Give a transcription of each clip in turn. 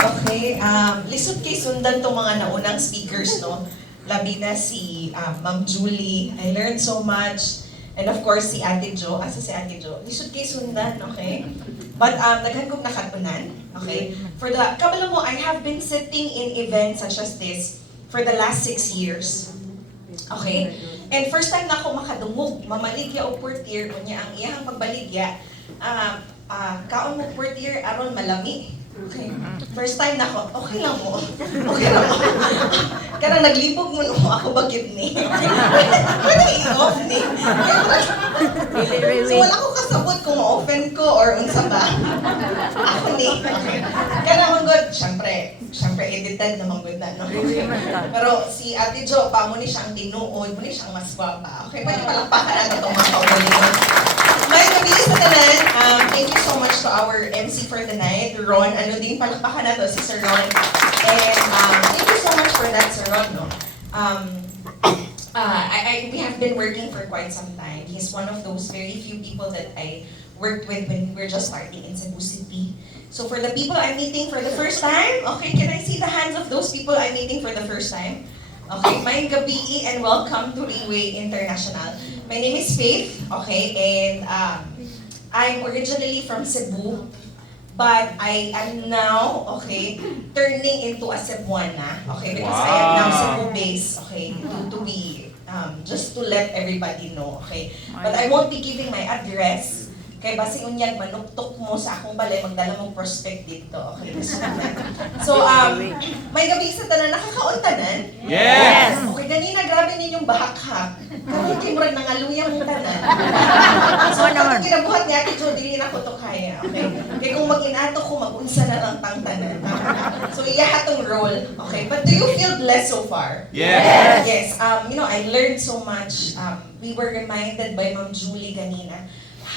okay. Lisod kay sundan tong mga naunang speakers, no? Labi na si Ma'am Julie. I learned so much. And of course, si Ate Jo. Asa si Ate Jo? Lisod kay sundan, okay? But daghan kong nakatunan, okay? For the, kabalo mo, I have been sitting in events such as this for the last 6 years. Okay? And first time na ako makadungog, mamaligya o fourth year, kunya ang iyahang pagbaligya, kaon mo fourth year, aron malami. Okay. First time na ako, okay lang mo. Okay lang mo. Karang naglibog mo no, ako bagit ni. Pwede i-off ni. So wala ko kasabot kung ma-offend ko or unsa ba. Ako ni. Okay. Karang manggod, syempre edited naman good na, no? Pero si Ate Jo, pa mo ni siyang tinuod, mo ni siyang mas guwapa. Okay, pwede palakpakan natin itong mga kaugalingon. May gabi sa tanan, thank you so much to our MC for the night, Ron. Ano din, palakpakan na to, si Sir Ron. And thank you so much for that, Sir Ron, no? We have been working for quite some time. He's one of those very few people that I worked with when we were just starting in Cebu City. So for the people I'm meeting for the first time, okay, can I see the hands of those people I'm meeting for the first time? Okay, may gabi and welcome to Riway International. My name is Faith, okay, and I'm originally from Cebu, but I am now, okay, turning into a Cebuana, okay, because I am now Cebu-based, okay, to be, just to let everybody know, okay. But I won't be giving my address, kay basi unyag manuktok mo sa akong balay, magdala mong prospect dito, okay. So, may gabi sa tanan, nakakauntanan? Yes! Okay, ganina, grabe ninyong bahakhak. Karoon kayo murag nangaluya mong tanan. So, kapag kinabuhat ni Ate Jo, dili na ko to kaya, okay? Kaya kung mag-inato ko, mag-unsa na lang tang tanan. So, iya hatong role, okay? But do you feel blessed so far? Yes! Yes, you know, I learned so much. We were reminded by Ma'am Julie ganina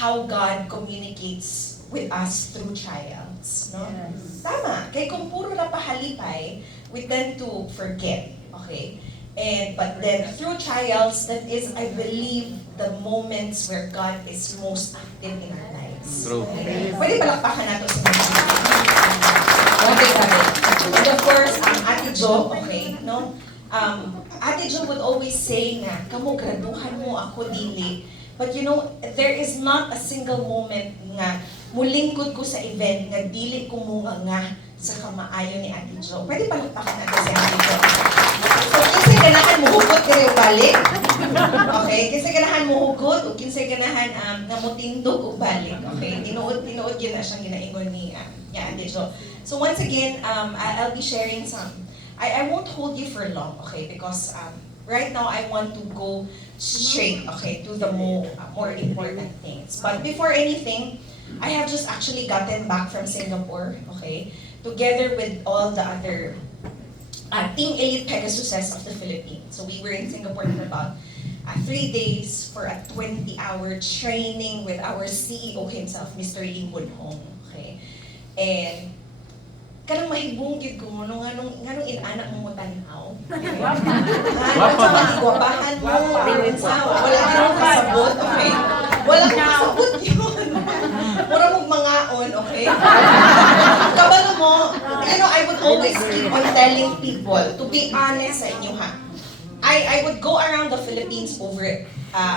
how God communicates with us through trials, no? Yes. Tama. Kaya kung puro na pahalipay, we tend to forget, okay? But then through trials, that is, I believe, the moments where God is most active in our lives. True. Okay? Pwede palakpakan natin sa mga. Okay, sabi. And of course, Ate Jo, okay, no? Ate Jo would always say nga, kamo graduhan mo ako dili. But you know, there is not a single moment nga mulingkod ko sa event nga dili ko nga sa kamaayo ni Ate Jo. Pwede palakpakan natin si Ate Jo. So, kinsay ganahan mo hugot kaya yung balik. Okay? Kinsay ganahan mo hugot o kinsay ganahan nga mutindog o balik. Okay? Tinuod yun na siyang ginaingon ni Ate Jo. So once again, I'll be sharing some. I won't hold you for long, okay? Because right now, I want to go straight, okay, to the more important things. But before anything, I have just actually gotten back from Singapore, okay, together with all the other Team Elite Pegasuses of the Philippines. So we were in Singapore for about 3 days for a 20-hour training with our CEO himself, Mr. Lee Hong, okay? And kanang mahibong gid ko mo nganong inanak mo tanaw. Ano sa matigwabahan mo, wala kang kasabot, okay? Wala kang kasabot yun. Mura mong mangaon, okay? Kabalo mo, you know, I would always keep on telling people, to be honest sa inyo ha, I would go around the Philippines over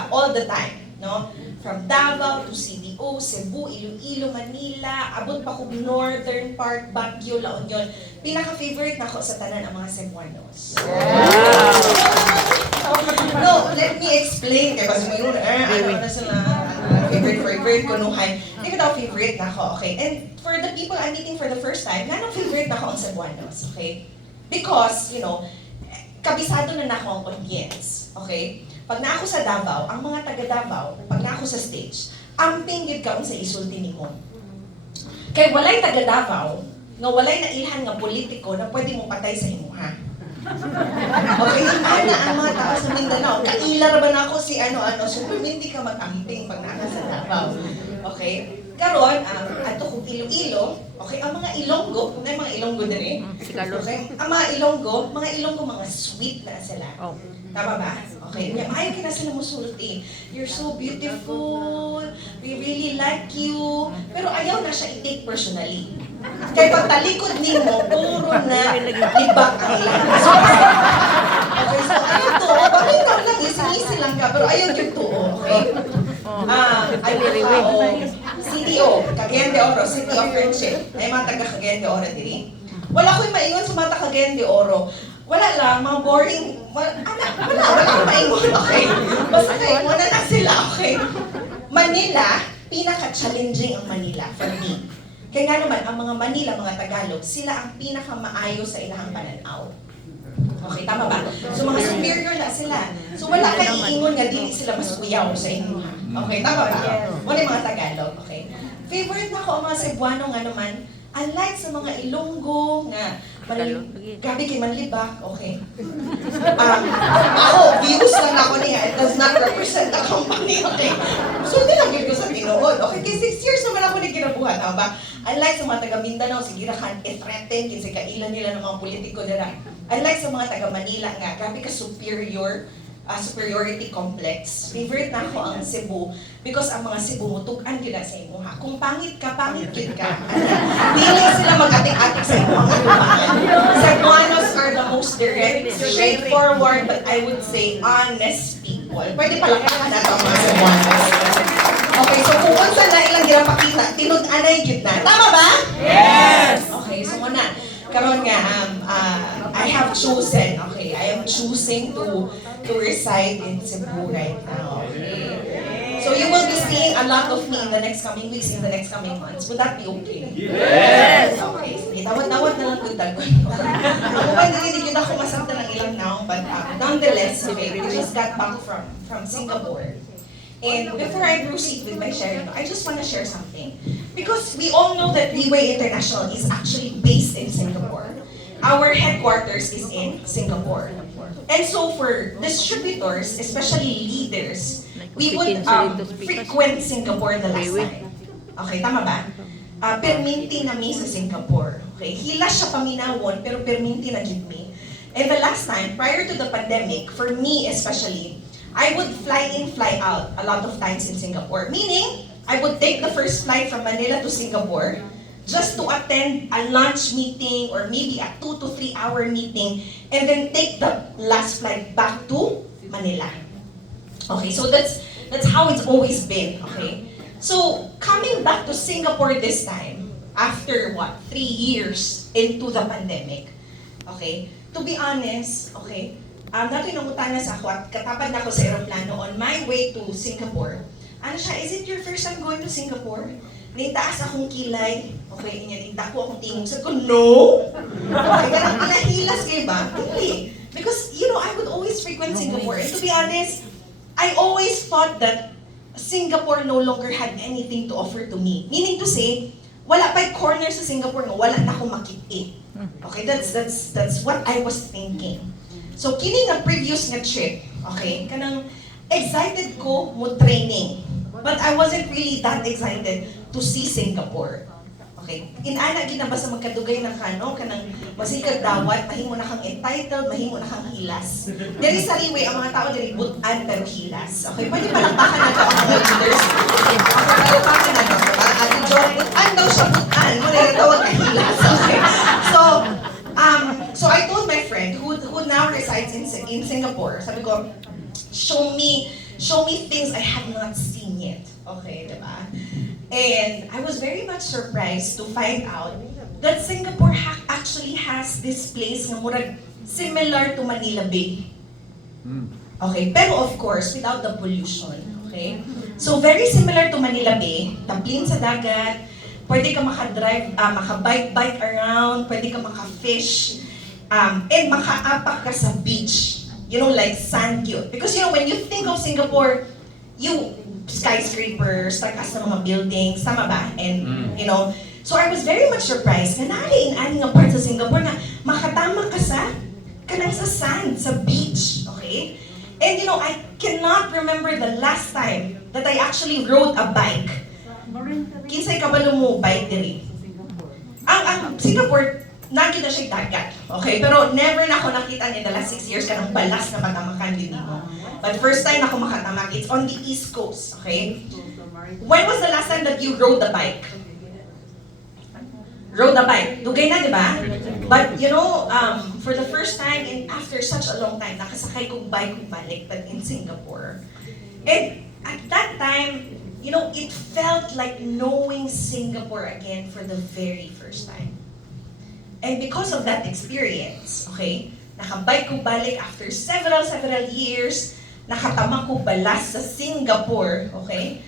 all the time, no? From Davao to CDO, Cebu, Iloilo, Manila, abot pa ko northern part, Baguio, La Union. Pinaka-favorite na ako sa tanan ang mga Cebuanos. No, let me explain. Kaya kasi mayroon, ano na sila, favorite ko nuhay. Hindi ko daw favorite na ako, okay? And for the people I'm meeting for the first time, ganong favorite na ako ang Cebuanos, okay? Because, you know, kabisado na ako ang audience, okay? Pag na ako sa Davao, ang mga taga Davao, pag na ako sa stage, amping gid kaon sa isulti nimo. Kay walay taga Davao, nga walay nailhan nga politiko na pwede mo patay sa imuha. Okay, ana ang mga tao sa Mindanao, kailar ba na ako si ano-ano, so hindi ka mag-amping pag naka sa Davao. Okay? Karon, ato kung Iloilo, okay, ang mga Ilonggo, kung may mga Ilonggo din okay, ang mga Ilonggo, mga sweet na sila. Tama ba? Okay, ayaw ka na sila musulti. You're so beautiful, we really like you, pero ayaw na siya i-take personally. Kaya pag talikod nimo, puro na libak ang ilang. Okay, so ayaw to. Pamilya lang, easy lang ka, pero ayaw yung to, okay? CDO, Cagayan de Oro, City of Friendship. Ay mga taga Cagayan de Oro, diri. Wala ko'y maingon sa mga Cagayan de Oro. Wala lang, mga boring, wala akong maingon, okay? Basta kayo, muna na sila, okay? Manila, pinaka-challenging ang Manila for me. Kaya nga naman, ang mga Manila, mga Tagalog, sila ang pinaka-maayo sa ilahang pananaw. Okay, tama ba? So mga superior na sila. So wala kang iingon nga, dili sila mas kuyaw sa inyo. Okay, tama ba? Wala yung mga Tagalog, okay? Favorite na ko ang mga Cebuano nga naman, unlike sa mga Ilonggo nga, gabi kay manlibak, okay? Ako, views lang ako niya, it does not represent the company, okay? So, hindi lang ko sa tinuod, okay? Kaya 6 years naman ako na kinabuhat, tama ba? Unlike sa mga taga Mindanao, sige na kan i-threaten, kasi kailan nila ng mga politiko nila. Unlike sa mga taga Manila nga, gabi ka superiority complex. Favorite na ako ang Cebu because ang mga Cebu mutukan gila sa imo ha. Kung pangit ka, pangit ka. Dili sila mag-atik-atik sa imo ang atubangan. Cebuanos are the most direct, straightforward, but I would say honest people. Pwede palakpakan na ito ang mga Cebuanos. Okay, so kung unsa na ilang ginapakita, tinud-anay gyud na. Tama ba? Yes! Okay, so muna. Karon nga, I have chosen, okay, I am choosing to reside in Cebu right now. Okay? So you will be seeing a lot of me in the next coming weeks, in the next coming months. Would that be okay? Yes! Okay, so tawad-tawad na lang kung dagon. Ako ba narinig yun ako masakta ng ilang now, but nonetheless, okay, we just got back from Singapore. And before I proceed with my sharing, I just want to share something. Because we all know that Riway International is actually based in Singapore. Our headquarters is in Singapore. And so for distributors, especially leaders, we would frequent Singapore the last time. Okay, tama ba? Perminti na mi sa Singapore. Okay, hila siya paminawon, pero perminti na gid mi. And the last time, prior to the pandemic, for me especially, I would fly in, fly out a lot of times in Singapore. Meaning, I would take the first flight from Manila to Singapore just to attend a lunch meeting or maybe a 2 to 3 hour meeting and then take the last flight back to Manila. Okay, so that's how it's always been, okay? So, coming back to Singapore this time, after 3 years into the pandemic, okay? To be honest, okay, nato nangutan na sa ako at katapad na ako sa aeroplano on my way to Singapore. Ano siya, is it your first time going to Singapore? Naitaas akong kilay. Okay, inita ko akong tingog. Sabi ko, no! Okay, ganang pinahilas kayo ba? Hindi. Because, I would always frequent Singapore. And to be honest, I always thought that Singapore no longer had anything to offer to me. Meaning to say, wala pa'y corner sa Singapore nga wala na akong makita. Okay, that's what I was thinking. So, kini nga previous nga trip, okay, kanang excited ko mo training. But I wasn't really that excited to see Singapore. Okay, inana gid na basta magkadugay ng kanang masikag dawat, mahimo na kang entitled, mahimo na kang hilas. Diri sa Riway, ang mga tao diri butan pero hilas. Okay, pwede palakpakan na ang mga leaders. Okay, palakpakan na to. Ate Jo, butan daw siya butan, mo na tawag na hilas. Okay, so I told my friend who now resides in Singapore, sabi ko, show me things I have not seen yet. Okay, diba? And I was very much surprised to find out that Singapore actually has this place na murag similar to Manila Bay. Okay, pero of course, without the pollution. Okay? So very similar to Manila Bay, tablin sa dagat, pwede ka makadrive, makabike around, pwede ka makafish, and makaapak ka sa beach. Like sand yun. Because when you think of Singapore, skyscrapers, takas ng mga buildings, tama ba? And, so I was very much surprised na nari-in-ani nga part sa Singapore na makatama ka sa sand, sa beach, okay? And I cannot remember the last time that I actually rode a bike. Kinsay kabalo mo bike diri? Ang Singapore, nakita siya dagat, okay? Pero never na ako nakita in the last 6 years kanang balas na matamakan din mo. But first time ako makatamak, it's on the East Coast, okay? When was the last time that you rode the bike? rode a bike. Dugay na, di ba? But you know, for the first time in after such a long time, nakasakay kong bike kong balik, but in Singapore. And at that time, you know, it felt like knowing Singapore again for the very first time. And because of that experience, okay, nakabike ko balik after several years, nakatama ko balas sa Singapore, okay?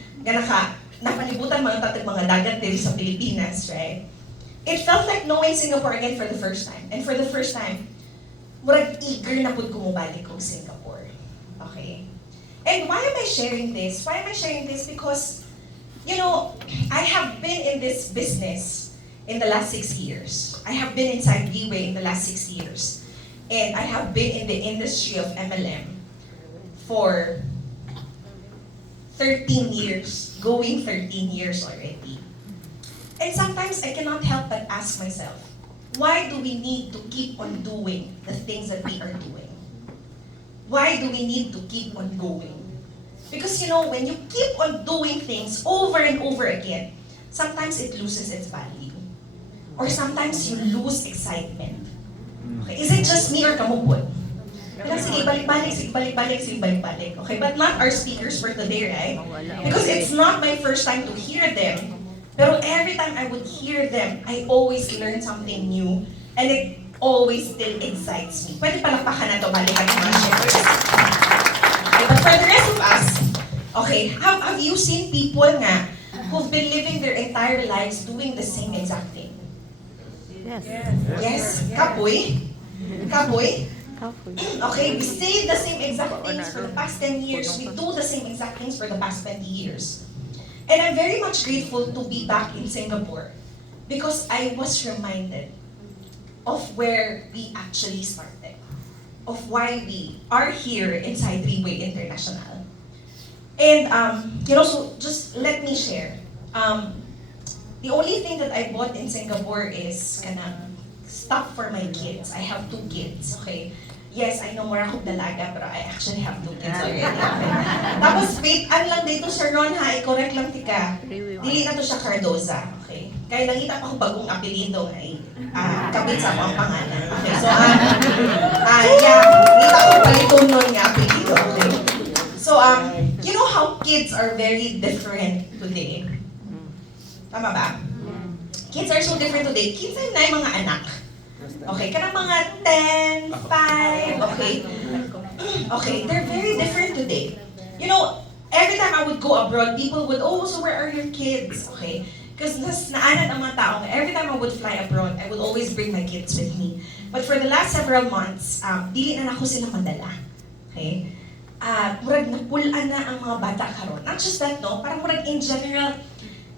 Napalibutan mga dagat dito sa Pilipinas, right? It felt like knowing Singapore again for the first time. And for the first time, murag eager na pud ko mobalik kong Singapore. Okay? And why am I sharing this? Why am I sharing this? Because, you know, I have been in this business in the last 6 years. I have been inside Riway in the last 6 years. And I have been in the industry of MLM for 13 years, going 13 years already. And sometimes I cannot help but ask myself, why do we need to keep on doing the things that we are doing? Why do we need to keep on going? Because you know, when you keep on doing things over and over again, sometimes it loses its value. Or sometimes you lose excitement. Okay? Is it just me or kamupod? Kaya sige, balik-balik. Okay, but not our speakers for today, right? Because it's not my first time to hear them. Pero every time I would hear them, I always learn something new. And it always still excites me. Pwede palakpakan na ito, balikan ng mga shares. Okay, but for the rest of us, okay, have you seen people nga who've been living their entire lives doing the same exact thing? Yes. Yes? Kapoy? Okay, we say the same exact things for the past 10 years. We do the same exact things for the past 20 years. And I'm very much grateful to be back in Singapore because I was reminded of where we actually started, of why we are here inside Riway International. And, you know, so just let me share. The only thing that I bought in Singapore is stuff for my kids. I have 2 kids, okay? Yes, I know mura akong dalaga, pero I actually have 2 kids already. Okay? Tapos, faith-an lang dito, Sir Ron, ha? I-correct lang tika. Dili na to siya Cardoza, okay? Kaya nangita pa ko bagong apelido ay kabit sa akong pangalan. Okay, so, nangita ko palitong nun nga apelido, okay? So, you know how kids are very different today? Tama ba? Kids are so different today. Kids ay na yung mga anak. Okay, kanang mga 10, 5, okay? Okay, they're very different today. You know, every time I would go abroad, people would, oh, so where are your kids? Okay? Because naanad ang mga tao, every time I would fly abroad, I would always bring my kids with me. But for the last several months, dili na ako sila madala. Okay? Murag napulaan na ang mga bata karon. Not just that, no? Parang murag in general,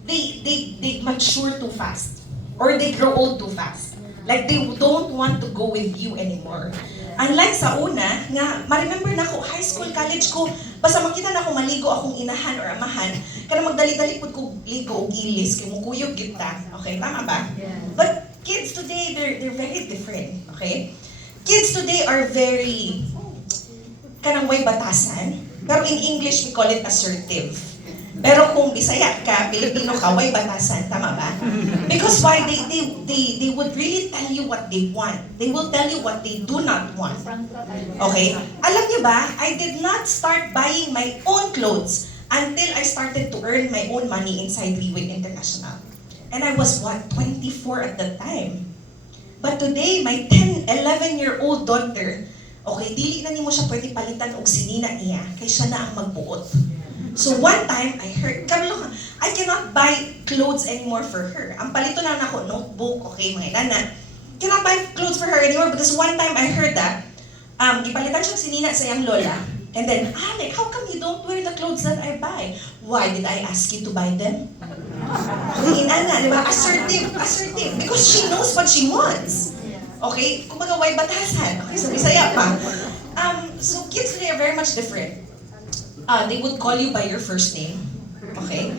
they mature too fast. Or they grow old too fast. Like they don't want to go with you anymore. Unlike sa una, nga, ma-remember na ako, high school, college ko, basta makita na ako maligo akong inahan or amahan, kada magdali-dali po ko ligo o gilis, kaya mukuyog kita. Okay, tama ba? But kids today, they're very different. Okay? Kids today are very, kanang way batasan, pero in English, we call it assertive. Pero kung Bisaya ka, Pilipino ka, way batasan, tama ba? Because why? They would really tell you what they want. They will tell you what they do not want. Okay? Alam niyo ba, I did not start buying my own clothes until I started to earn my own money inside Riway International. And I was, 24 at the time. But today, my 10, 11-year-old daughter, okay, dili na nimo siya pwede palitan og sinina niya, kay siya na ang magbuot. So one time, I heard, I cannot buy clothes anymore for her. Ang palito na ako, notebook, okay, mga inana. Cannot buy clothes for her anymore because one time I heard that, ipalitan siya sinina sa iyang lola. And then, Alec, how come you don't wear the clothes that I buy? Why did I ask you to buy them? Okay, inana, di ba? Assertive. Because she knows what she wants. Okay? Kumbaga, why batasan? Okay, so Bisaya pa. So kids today are very much different. They would call you by your first name. Okay?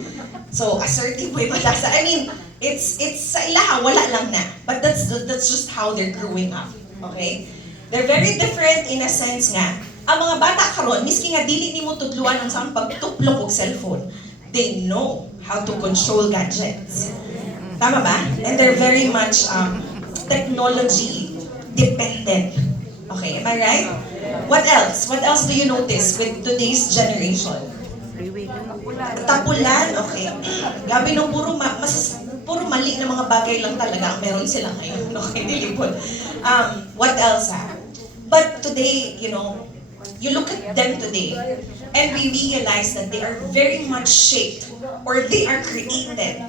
So, assertive way batasan. I mean, it's sa ilaha, wala lang na. But that's just how they're growing up. Okay? They're very different in a sense nga. Ang mga bata karon, miski nga dili nimo tudluan ang samang pagtuplok og cellphone, they know how to control gadgets. Tama ba? And they're very much technology dependent. Okay, am I right? What else? What else do you notice with today's generation? Riway ka. Tapulan, okay. Gabi nung puro mali na mga bagay lang talaga ang meron sila ngayon. Okay, dilipod. What else ha? But today, you look at them today, and we realize that they are very much shaped, or they are created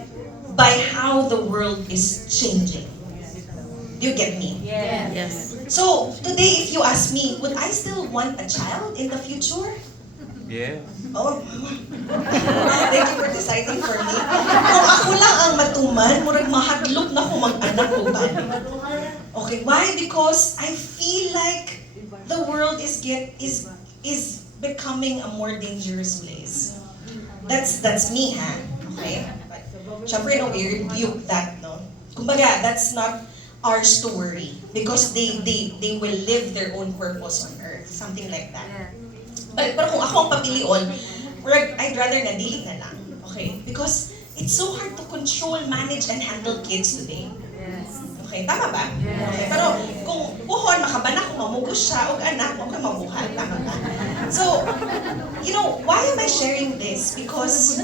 by how the world is changing. Do you get me? Yes. So, today if you ask me, would I still want a child in the future? Yeah. Oh, thank you for deciding for me. Kung ako lang ang matuman, murag mahadlok na ko mag-anak ko ba? Okay, why? Because I feel like the world is becoming a more dangerous place. That's me, ha? Okay? Siyempre, no, we rebuke that, no? Kumbaga, that's not ours to worry because they will live their own purpose on earth, something like that. Pero kung ako ang papilion, I'd rather na dili na lang. Okay? Because it's so hard to control, manage, and handle kids today. Okay, tama ba? Okay, pero kung puhon, makabanak kung mamugos siya, o anak, huwag ka mabuhay. Tama ba? So, why am I sharing this? Because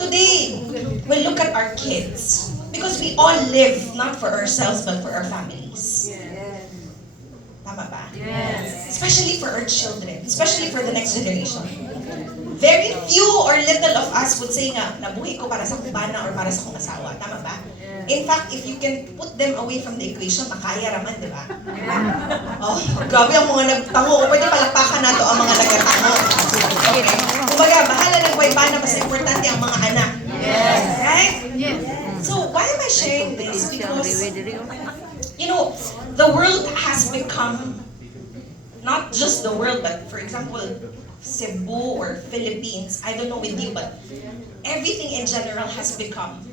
today, we look at our kids. Because we all live, not for ourselves, but for our families. Tama ba? Yes. Especially for our children, especially for the next generation. Very few or little of us would say nga, nabuhi ko para sa kubana or para sa kong asawa. Tama ba? In fact, if you can put them away from the equation, makaya raman, di ba? Oh, grabe ang mga nagtango. Pwede palakpakan nato ang mga nagtango. Okay. Kumbaga, bahala nagwaybana, mas importante ang mga anak. Yes. Right? Yes. So, why am I sharing this? Because, the world has become, not just the world, but for example, Cebu or Philippines, I don't know with you, but everything in general has become,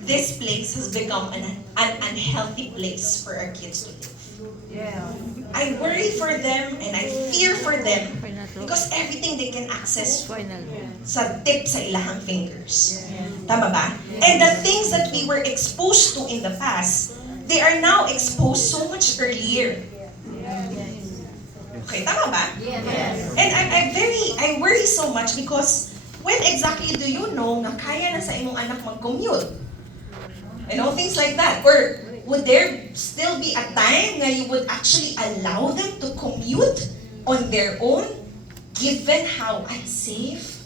this place has become an unhealthy place for our kids to live. Yeah. I worry for them and I fear for them because everything they can access sa tip sa ilahang fingers. Tama ba? And the things that we were exposed to in the past, they are now exposed so much earlier. Okay, tama ba? Yes. And I worry so much because when exactly do you know na kaya na sa imong anak mag-commute? Things like that. Or would there still be a time na you would actually allow them to commute on their own given how unsafe,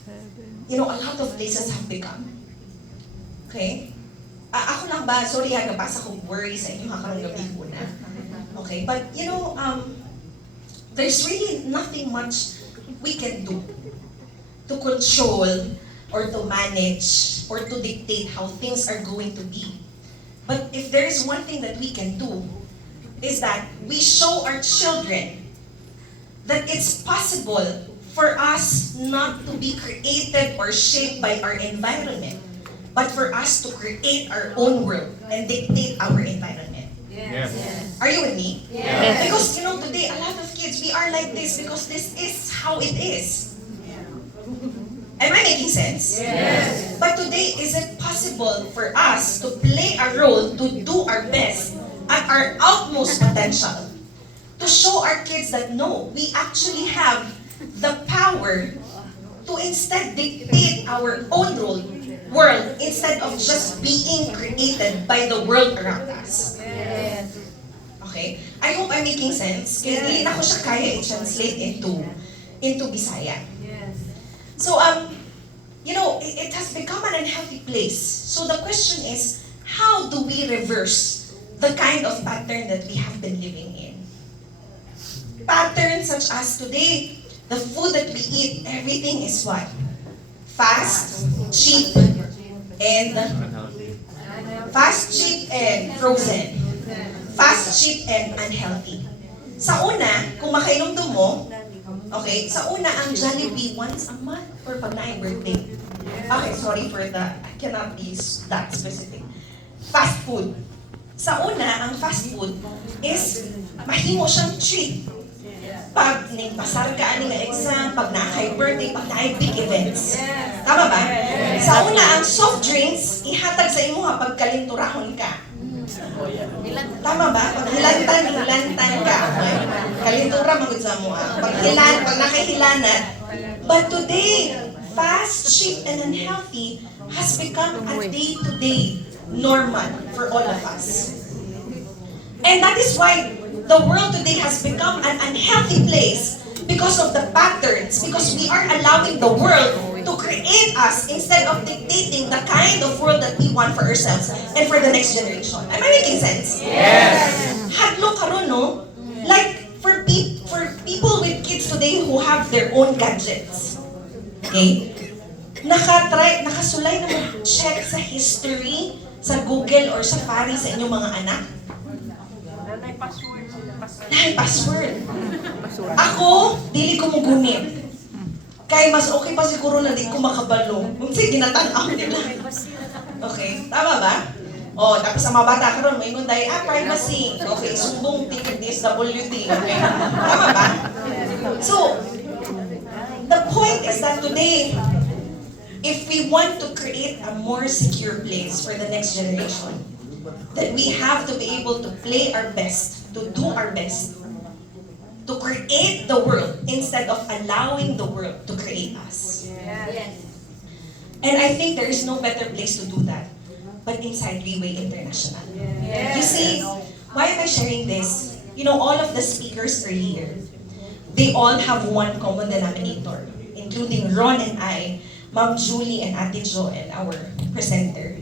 a lot of places have become? Okay? Ako lang ba, sorry nabasa kong worry sa inyo karong gabi po na. Okay, but there's really nothing much we can do to control or to manage or to dictate how things are going to be. But if there is one thing that we can do, is that we show our children that it's possible for us not to be created or shaped by our environment, but for us to create our own world and dictate our environment. Yes. Are you with me? Yes. Because today a lot of kids, we are like this because this is how it is. Am I making sense? Yes. But today, is it possible for us to play a role, to do our best at our utmost potential, to show our kids that no, we actually have the power to instead dictate our own world instead of just being created by the world around us? Yes. Okay? I hope I'm making sense. Kaya hindi na ko siya kaya i-translate into Bisaya. Yes. So, it has become an unhealthy place. So the question is, how do we reverse the kind of pattern that we have been living in? Patterns such as today, the food that we eat, everything is what? Fast, cheap, and frozen. Fast, cheap, and unhealthy. Sa una, kung makainom mo, okay, sa una ang Jollibee once a month or pag na birthday. Okay, sorry for I cannot be that specific. Fast food. Sa una, ang fast food is mahimo siyang treat. pag pasar ka ani nga exam, pag na-high birthday, pag na big events. Tama ba? Sa una, ang soft drinks, ihatag sa imo ha pag kalinturahon ka. Tama ba? Pag hilantan ka. Kalintura magud sa mo ha. Pag nakahilanat. But today, fast, cheap, and unhealthy has become a day-to-day normal for all of us. And that is why the world today has become an unhealthy place because of the patterns, because we are allowing the world to create us instead of dictating the kind of world that we want for ourselves and for the next generation. Am I making sense? Yes. Hadlo karon no? Like for people with kids today who have their own gadgets. Okay? Nakasulay na mag-check sa history sa Google or Safari sa inyong mga anak. Dahil password. Ako, dili ko mo gumit. Kaya mas okay pa siguro na di ko makabalo. Kung sige, ginatanaw nila. Okay, tama ba? O, tapos sa mga bata karon may ingon dahil, privacy. Okay, sumbong ticket DSWD. Okay, tama ba? So, the point is that today, if we want to create a more secure place for the next generation, then we have to be able to play our best, to do our best, to create the world instead of allowing the world to create us. And I think there is no better place to do that but inside Riway International. You see, why am I sharing this? You know, all of the speakers earlier, they all have one common denominator, including Ron and I, Ma'am Julie and Ate Jo and our presenter.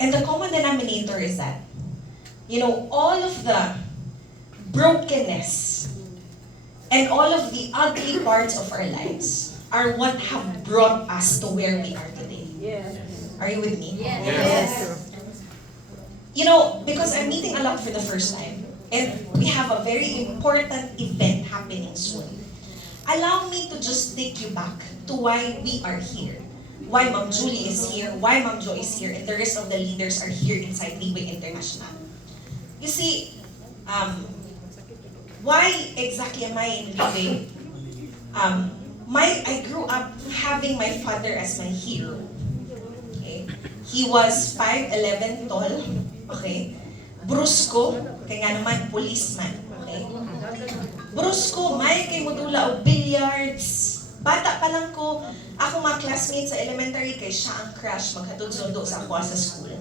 And the common denominator is that, you know, all of the brokenness and all of the ugly parts of our lives are what have brought us to where we are today. Are you with me? Yes. You know, because I'm meeting a lot for the first time, and we have a very important event happening soon. Allow me to just take you back to why we are here. Why Ma'am Julie is here, why Ma'am Jo is here, and the rest of the leaders are here inside Riway International. You see, why exactly am I in Riway? I grew up having my father as my hero. Okay? He was 5'11" tall, okay? Brusko, kaya nga naman policeman, okay? Brusko, may kay modula o billiards. Bata pa lang ko, ako mga classmates sa elementary kay siya ang crush maghatod-sundo sa ako sa school.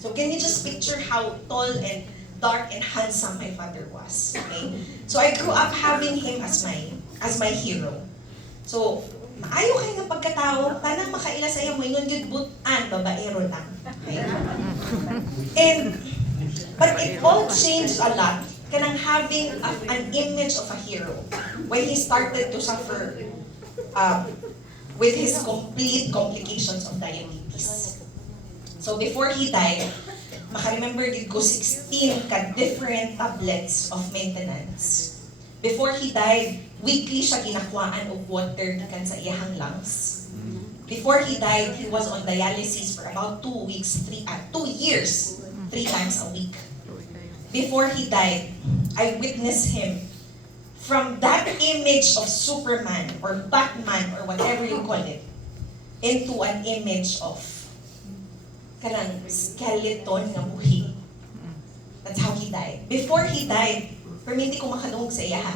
So can you just picture how tall and dark and handsome my father was, okay? So I grew up having him as my hero. So, maayo kayo ng pagkatao, tanang makaila sa iyo mo, yun yun butan, babaero lang. Okay? But it all changed a lot, kanang having an image of a hero when he started to suffer with his complete complications of diabetes. So before he died, maka-remember did go 16 ka different tablets of maintenance. Before he died, weekly siya ginakuhaan og water gikan sa iyahang lungs. Before he died, he was on dialysis for about 2 years, 3 times a week. Before he died, I witnessed him from that image of Superman or Batman or whatever you call it into an image of kanang skeleton nga buhi. That's how he died. Before he died, perminti ko makadungog sa iya ha.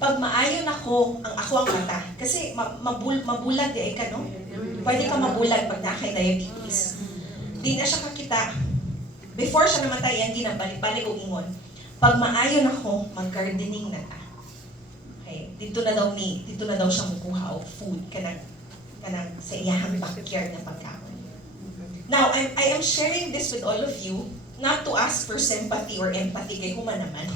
Pag maayon ako ang mata, kasi mabulag di ay ka, no? Pwede ka mabulag pag nakay diabetes. Di na siya kakita. Before siya namatay, yan ginabalik-balik o ingon. Pag maayon ako, mag-gardening na ta. Okay? Dito na daw siya mukuha o food kanang sa iyahang backyard na pagkaon. Now, I am sharing this with all of you, not to ask for sympathy or empathy kay human naman.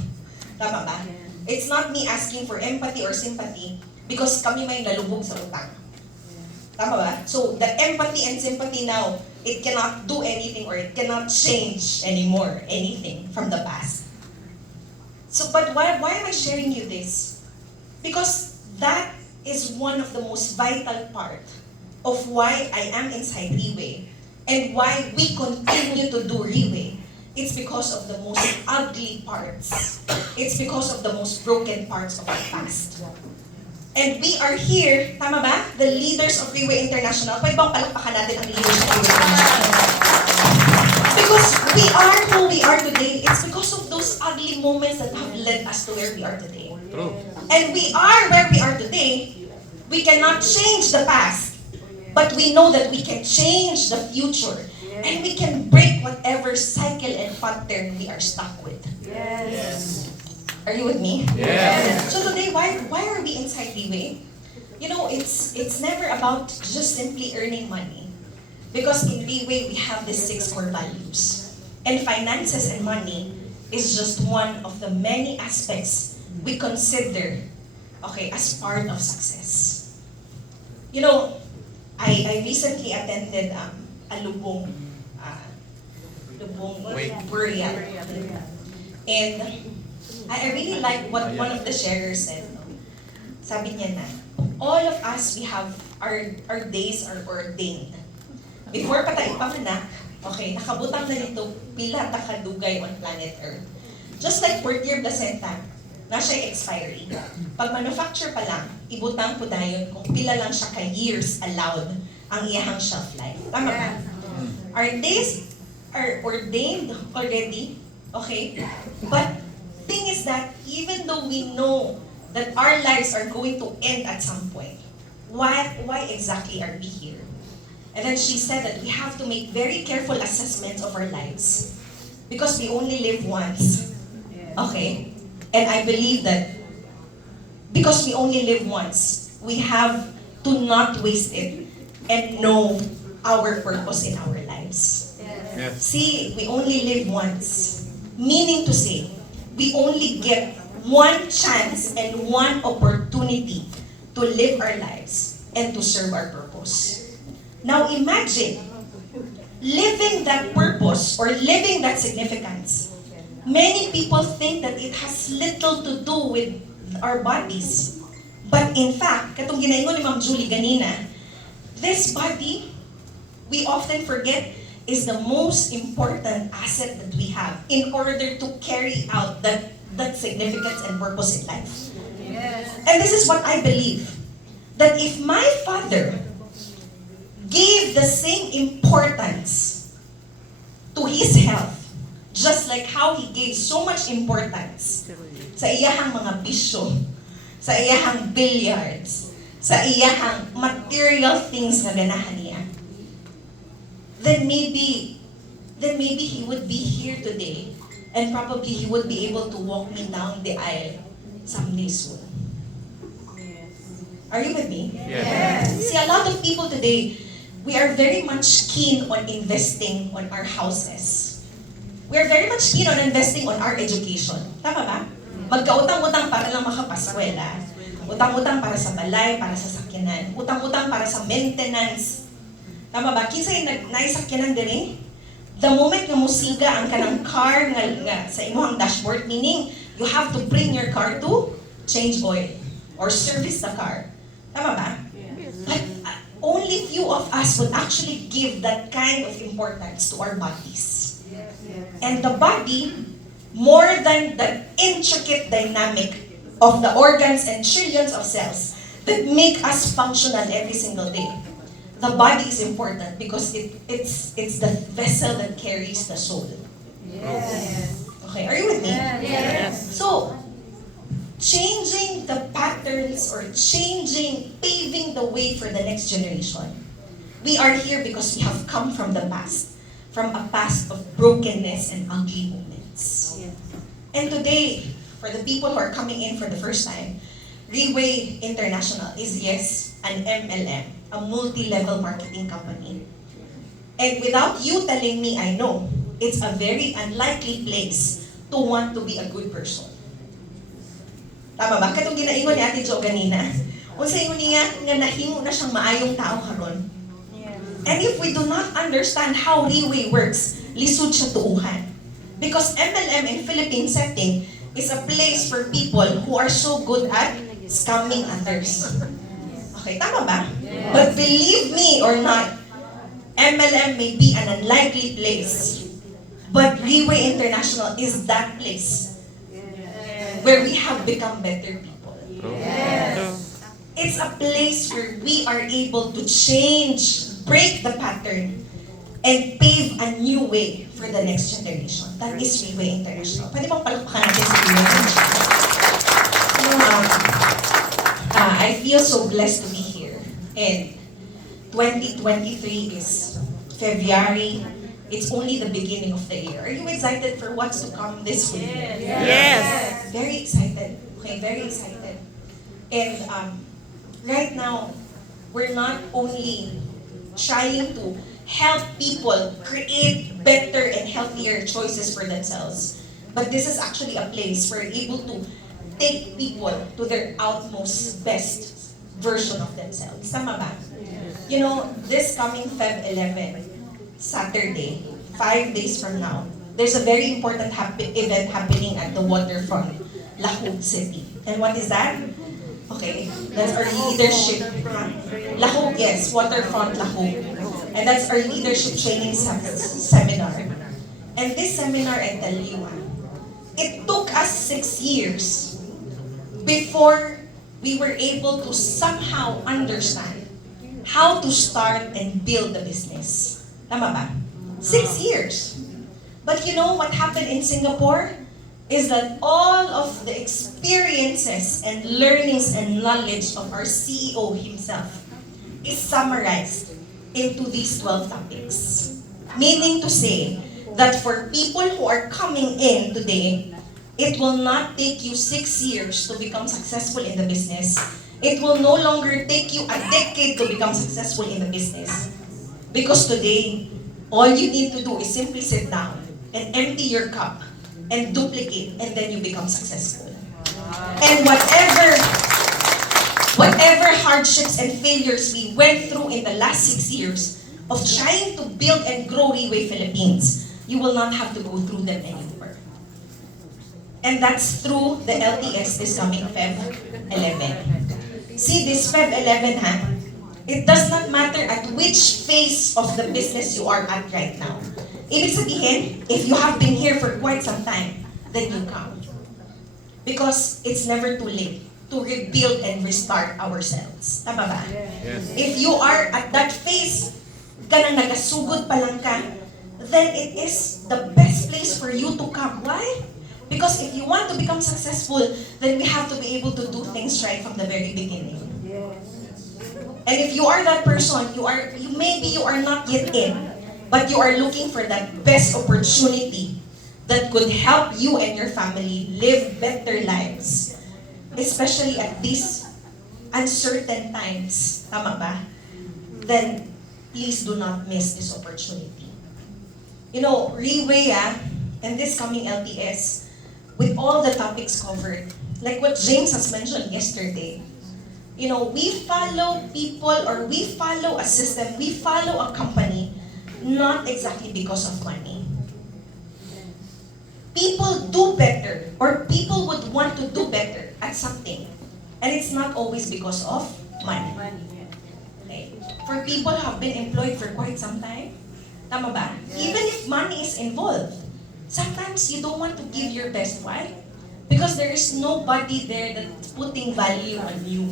Tama ba? It's not me asking for empathy or sympathy because kami may nalubog sa utang. Tama ba? So, the empathy and sympathy now, it cannot do anything or it cannot change anymore anything from the past. So, but why am I sharing you this? Because that is one of the most vital part of why I am inside Riway and why we continue to do Riway. it's because of the most ugly parts. It's because of the most broken parts of our past. And we are here, tama ba? The leaders of Riway International. Pwede bang palakpakan natin ang leaders of Riway International? Because we are who we are today. It's because of those ugly moments that have led us to where we are today. True. And we are where we are today. We cannot change the past, but we know that we can change the future. And we can break whatever cycle and pattern we are stuck with. Yes. Are you with me? Yes. So today, why are we inside Riway? You know, it's never about just simply earning money. Because in Riway, we have these 6 core values. And finances and money is just one of the many aspects we consider, okay, as part of success. You know, I recently attended a lubong burial. And I really like what one of the sharers said. Sabi niya na, all of us, we have, our days are ordained. Before pa tayo ipanganak, okay, nakabutang na nito pila ta kadugay on planet Earth. Just like 4th year placenta, na siya expiry. Pag manufacture pa lang, ibutang po dayon kung pila lang siya ka years allowed ang iyahang shelf life. Tama ba? Our days are ordained already, okay? But thing is that even though we know that our lives are going to end at some point, why exactly are we here? And then she said that we have to make very careful assessments of our lives because we only live once. Okay? And I believe that because we only live once, we have to not waste it and know our purpose in our lives. Yes. See, we only live once. Meaning to say, we only get one chance and one opportunity to live our lives and to serve our purpose. Now imagine living that purpose or living that significance. Many people think that it has little to do with our bodies. But in fact, katong ginaingon ni Ma'am Julie ganina, this body, we often forget, is the most important asset that we have in order to carry out that significance and purpose in life. Yes. And this is what I believe, that if my father gave the same importance to his health, just like how he gave so much importance sa iyahang mga bisyo, sa iyahang billiards, sa iyahang material things na ganahan niya, then maybe he would be here today and probably he would be able to walk me down the aisle someday soon. Are you with me? Yes. See, a lot of people today, we are very much keen on investing on our houses. We are very much keen on investing on our education. Tama ba? Magkautang-utang para lang makapaskwela. Utang-utang para sa balay, para sa sakyanan. Utang-utang para sa maintenance. Tama ba? Kinsa yung naisakyanan din. The moment nga musiga ang kanang car nga sa imuhang dashboard, meaning you have to bring your car to change oil or service the car. Tama ba? But only few of us would actually give that kind of importance to our bodies. And the body, more than the intricate dynamic of the organs and trillions of cells that make us functional every single day, the body is important because it's the vessel that carries the soul. Yes. Okay, are you with me? Yes. So, changing the patterns or paving the way for the next generation. We are here because we have come from the past, from a past of brokenness and ugly moments. And today, for the people who are coming in for the first time, Riway International is, yes, an MLM, a multi-level marketing company. And without you telling me, I know, it's a very unlikely place to want to be a good person. Tama ba? Katong ginaingon ni Ate Jo ganina. Unsa ingon niya nga nahimo na siyang maayong tao karon. And if we do not understand how Riway works, lisod siya tuuhan. Because MLM in Philippine setting is a place for people who are so good at scamming others. Okay, tama ba? But believe me or not, MLM may be an unlikely place, But Riway International is that place where we have become better people. It's a place where we are able to change, break the pattern, and pave a new way for the next generation. That is Riway International. Pwede bang palakpakan natin sa Riway International? I feel so blessed to be here. And 2023 is February. It's only the beginning of the year. Are you excited for what's to come this year? Yes. Very excited. Okay, very excited. And right now, we're not only trying to help people create better and healthier choices for themselves, but this is actually a place where we're able to take people to their utmost best version of themselves. Tama ba? You know, this coming Feb 11, Saturday, 5 days from now, there's a very important event happening at the waterfront, Lahug City. And what is that? Okay, that's our leadership. Lahug, yes, waterfront Lahug. And that's our leadership training seminar. And this seminar, I tell you, it took us 6 years before we were able to somehow understand how to start and build the business. Tama ba? 6 years. But you know what happened in Singapore? Is that all of the experiences and learnings and knowledge of our CEO himself is summarized into these 12 topics. Meaning to say that for people who are coming in today, it will not take you 6 years to become successful in the business. It will no longer take you a decade to become successful in the business. Because today, all you need to do is simply sit down and empty your cup and duplicate, and then you become successful. And whatever hardships and failures we went through in the last 6 years of trying to build and grow Riway Philippines, you will not have to go through them anymore. And that's through the LTS this coming Feb 11. See, this Feb 11, it does not matter at which phase of the business you are at right now. Ibig sabihin, if you have been here for quite some time, then you come. Because it's never too late to rebuild and restart ourselves. Tama ba? Yes. If you are at that phase, ka nang nagasugod pa lang ka, then it is the best place for you to come. Why? Because if you want to become successful, then we have to be able to do things right from the very beginning. And if you are that person, maybe you are not yet in, but you are looking for that best opportunity that could help you and your family live better lives, especially at these uncertain times, tama ba? Then please do not miss this opportunity. You know, Riway, and this coming LTS, with all the topics covered, like what James has mentioned yesterday, you know, we follow people, or we follow a system, we follow a company, not exactly because of money. People do better, or people would want to do better at something, and it's not always because of money. Okay? For people who have been employed for quite some time, tama ba? Even if money is involved, sometimes you don't want to give your best. Why? Because there is nobody there that's putting value on you.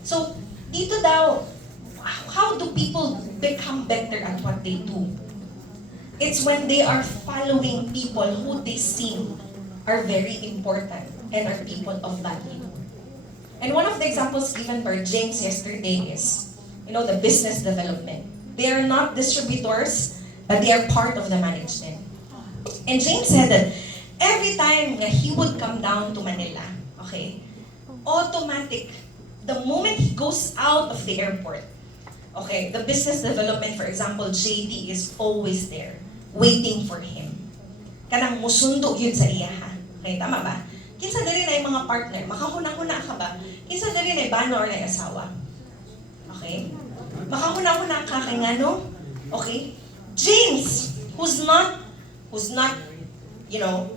So, dito daw, how do people become better at what they do? It's when they are following people who they see are very important and are people of value. And one of the examples given by James yesterday is, you know, the business development. They are not distributors, but they are part of the management. And James said that every time he would come down to Manila, okay, automatic, the moment he goes out of the airport, okay, the business development, for example, JD is always there, waiting for him. Kanang musundo yun sa iya, ha? Okay, tama ba? Kinsa diri na yung mga partner, makahuna-huna ka ba? Kinsa diri na yung bano or na yung asawa? Okay? Makahuna-huna ka kay ngano? Okay? James, who's not, you know,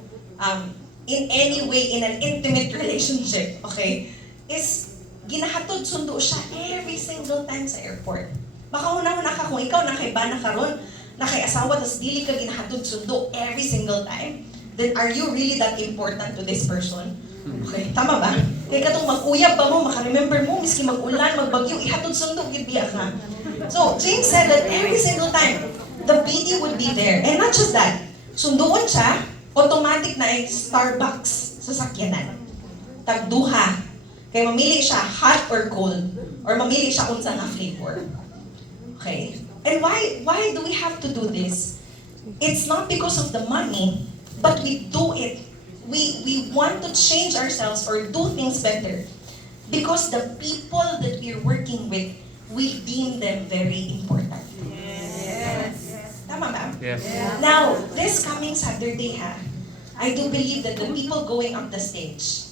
in any way in an intimate relationship, okay, is ginahatod sundo siya every single time sa airport. Baka una-una ka kung ikaw na kay bana karon, na kay asawa tas dili ka ginahatod sundo every single time, then are you really that important to this person? Okay, tama ba? Kaya katong mag-uyab pa mo, maka-remember mo, miski mag-ulan, magbagyo, ihatod sundo, gitbiya ka. So, James said that every single time, the PD would be there. And not just that, sunduon siya, automatic na ay Starbucks sa sakyanan. Tagduha. Kaya mamili siya hot or cold, or mamili siya kung saan na flavor. Okay? And why do we have to do this? It's not because of the money, but we do it. We want to change ourselves or do things better because the people that we're working with, we deem them very important. Yes. Tama ba? Yes. Now, this coming Saturday, I do believe that the people going up the stage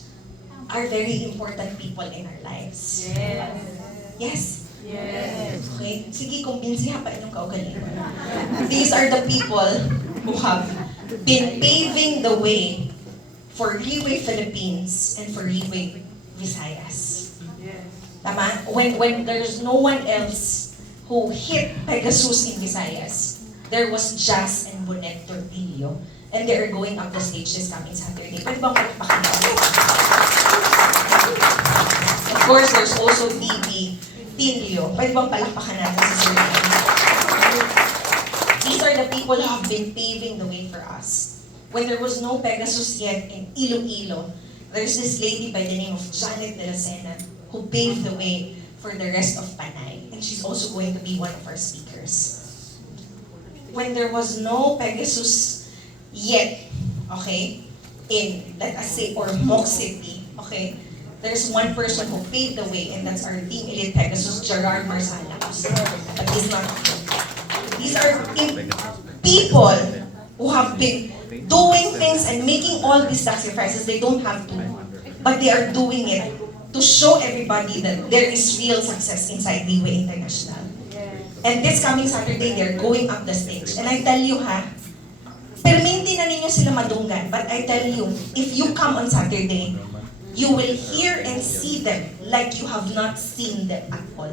are very important people in our lives. Yes. Yes? Yes. Okay? Sige, kumbinsihan pa inyong kaugalingon. These are the people who have been paving the way for Riway Philippines and for Riway Visayas. Yes. Tama? When there's no one else who hit Pegasus in Visayas, there was Jazz and Bonet Tortillo, and they are going up the stage this coming Saturday. Pwede bang palakpakan mo? Of course, there's also DB Tinlio. Pwede bang palakpakan natin si Sir Ian? These are the people who have been paving the way for us. When there was no Pegasus yet in Iloilo, there's this lady by the name of Janet de la Sena who paved the way for the rest of Panay. And she's also going to be one of our speakers. When there was no Pegasus yet, okay, in, let us say, Ormoc City, okay, there's one person who paved the way, and that's our Team Elite Pegasus, Gerard Marsalas. But he's not. These are people who have been doing things and making all these sacrifices. They don't have to, but they are doing it to show everybody that there is real success inside Riway International. And this coming Saturday, they're going up the stage. And I tell you, perminti na ninyo sila madunggan, but I tell you, if you come on Saturday, you will hear and see them like you have not seen them at all.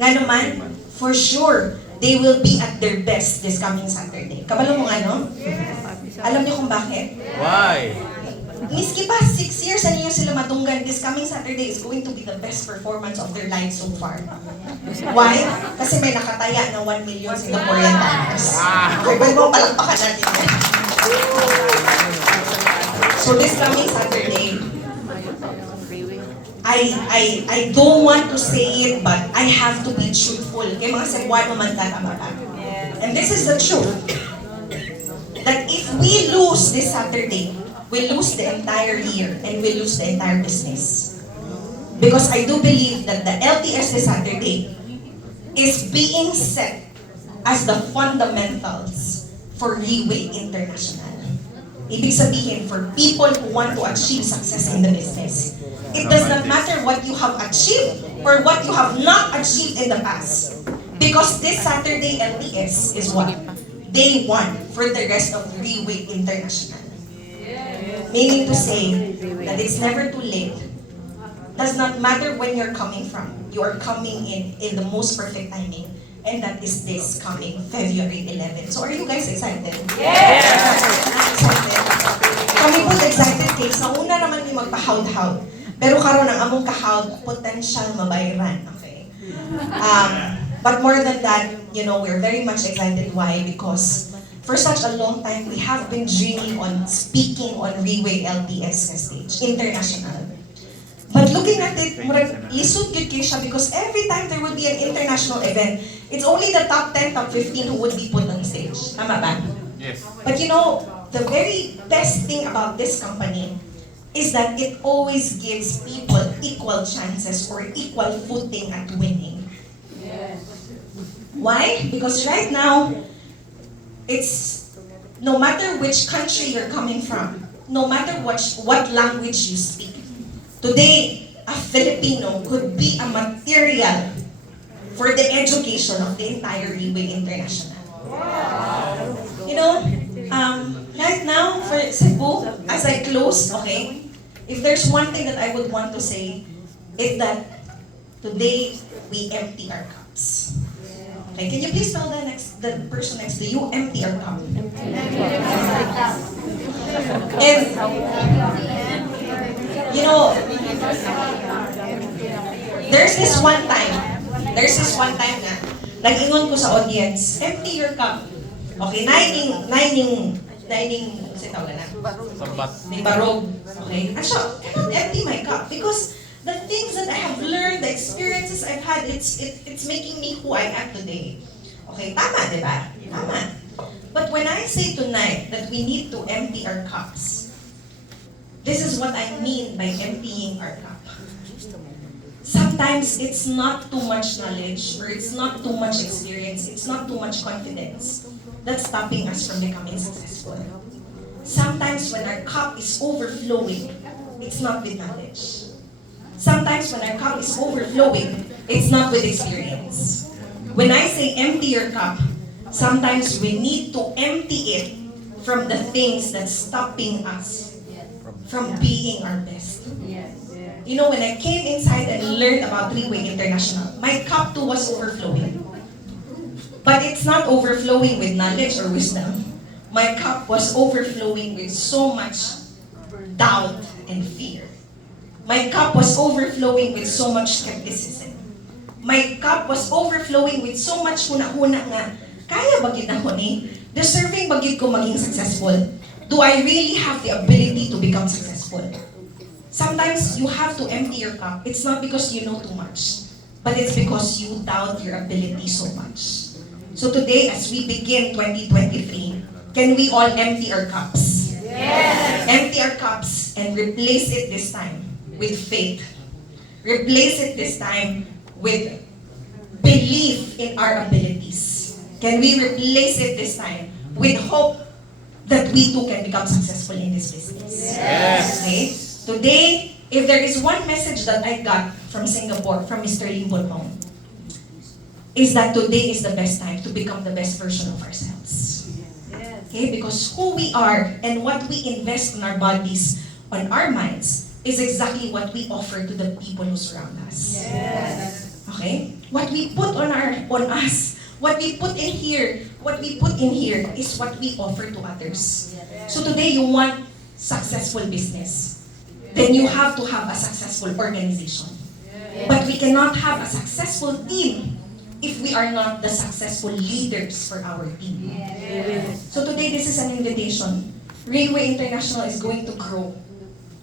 Nga naman, for sure, they will be at their best this coming Saturday. Kabalo mo nga, no? Alam niyo kung bakit? Why? Miski pa 6 years na ninyo sila madunggan, this coming Saturday is going to be the best performance of their lives so far. Why? Kasi may nakataya ng 1 million Singaporean dollars. Okay, pwede mo palakpakan natin yan. So this coming Saturday, I don't want to say it, but I have to be truthful. Kaya mga Cebuano man tama ba? And this is the truth. That if we lose this Saturday, we lose the entire year and we lose the entire business. Because I do believe that the LTS this Saturday is being set as the fundamentals for Riway International. Ibig sabihin, for people who want to achieve success in the business, it does not matter what you have achieved or what you have not achieved in the past. Because this Saturday LTS is what? Day 1 for the rest of Riway International. Meaning to say that it's never too late. Does not matter when you're coming from. You are coming in the most perfect timing. And that is this coming February 11. So are you guys excited? Yes! Excited? Kami po excited kay sa una naman may magpahawd-hawd. Pero karon ang among kahawd, potential mabayaran. Okay? But more than that, we're very much excited. Why? Because for such a long time, we have been dreaming on speaking on Riway LTS stage, international. But looking at it, lisod good kayo siya because every time there would be an international event, it's only the top 10, top 15 who would be put on stage. Tama ba? Yes. But the very best thing about this company is that it always gives people equal chances or equal footing at winning. Yes. Why? Because right now, it's no matter which country you're coming from, no matter what language you speak. Today, a Filipino could be a material for the education of the entire Riway International. Right now, for Cebu, as I close, okay, if there's one thing that I would want to say, is that today we empty our cups. Okay, can you please tell the person next to you, empty your cup. And, you know, there's this one time na, nag-ingon ko sa audience, empty your cup. Okay, naining, kasi tawag na, may barog. Okay, and so, I cannot empty my cup because the things that I have learned, the experiences I've had, it's making me who I am today. Okay, tama, di ba? Tama. But when I say tonight that we need to empty our cups, this is what I mean by emptying our cup. Sometimes it's not too much knowledge or it's not too much experience, it's not too much confidence that's stopping us from becoming successful. Sometimes when our cup is overflowing, it's not with knowledge. Sometimes when our cup is overflowing, it's not with experience. When I say empty your cup, sometimes we need to empty it from the things that's stopping us from being our best. You know, when I came inside and learned about Riway International, my cup too was overflowing. But it's not overflowing with knowledge or wisdom. My cup was overflowing with so much doubt and fear. My cup was overflowing with so much skepticism. My cup was overflowing with so much huna-huna nga, kaya ba gid ako ni? Deserving ba gid ko maging successful? Do I really have the ability to become successful? Sometimes you have to empty your cup. It's not because you know too much, but it's because you doubt your ability so much. So today, as we begin 2023, can we all empty our cups? Yes. Empty our cups and replace it this time with faith. Replace it this time with belief in our abilities. Can we replace it this time with hope that we too can become successful in this business? Yes. Okay? Today, if there is one message that I got from Singapore, from Mr. Lim Bonmong, is that today is the best time to become the best version of ourselves. Okay? Because who we are and what we invest in our bodies, on our minds, is exactly what we offer to the people who surround us. Yes. Okay? What we put on us, what we put in here is what we offer to others. So today you want successful business, then you have to have a successful organization. But we cannot have a successful team if we are not the successful leaders for our team. So today this is an invitation. Riway International is going to grow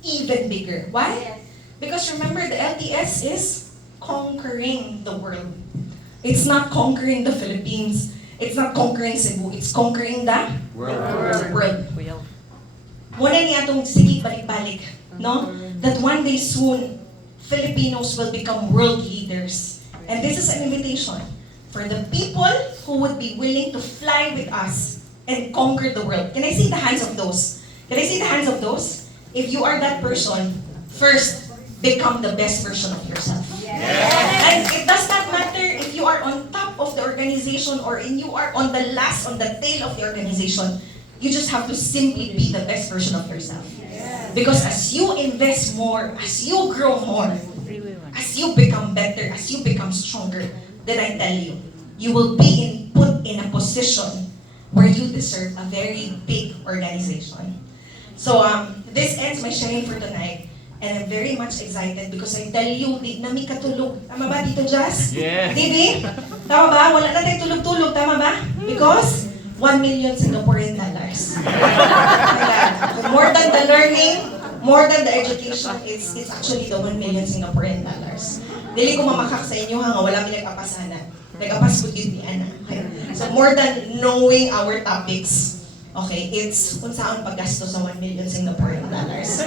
even bigger. Why? Because remember, the LTS is conquering the world. It's not conquering the Philippines. It's not conquering Cebu. It's conquering the world. Muna niya itong sige balik-balik, no? That one day soon, Filipinos will become world leaders. And this is an invitation for the people who would be willing to fly with us and conquer the world. Can I see the hands of those? Can I see the hands of those? If you are that person, first, become the best version of yourself. And it does not matter if you are on top of the organization or you are on the tail of the organization. You just have to simply be the best version of yourself. Because as you invest more, as you grow more, as you become better, as you become stronger, then I tell you, you will be put in a position where you deserve a very big organization. So this ends my sharing for tonight. And I'm very much excited because I tell you, di na mi katulog. Tama ba, Tito Jazz? Yes. Dibi? Tama ba? Wala na tayo tulog-tulog. Tama ba? Because 1 million Singaporean dollars. More than the learning, more than the education, it's actually the 1 million Singaporean dollars. Dili ko mamakak sa inyo ha, nga wala mi nag-apasana. Nag-apas ko yun ni Ana. Okay? So more than knowing our topics, okay, it's kung saan paggasto sa 1 million Singaporean dollars.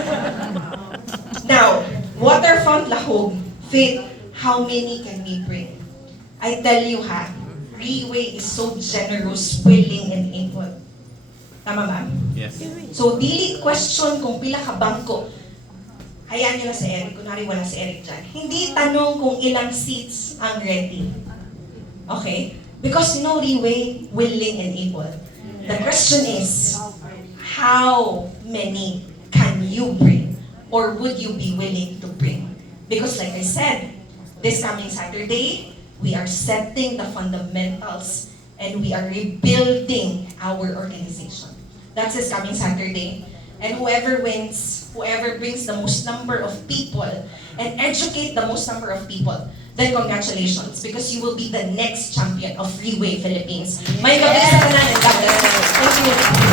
Now, Waterfront Lahog, Faith, how many can we bring? I tell you ha, Riway is so generous, willing, and able. Tama ba? Yes. So, dili question kung pila ka bangko. Hayaan nyo na si Eric, kunwari wala si Eric dyan. Hindi tanong kung ilang seats ang ready. Okay? Because you know, Riway, willing and able. The question is, how many can you bring? Or would you be willing to bring? Because like I said, this coming Saturday, we are setting the fundamentals, and we are rebuilding our organization. That's this coming Saturday. And whoever wins, whoever brings the most number of people and educate the most number of people, then congratulations, because you will be the next champion of Riway Philippines. May gabi sa tanan, and God bless you. Thank you.